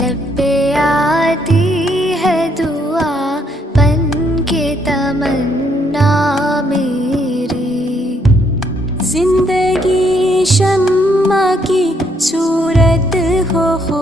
लब पे आती है दुआ बन के तमन्ना मेरी। जिंदगी शम्मा की सूरत हो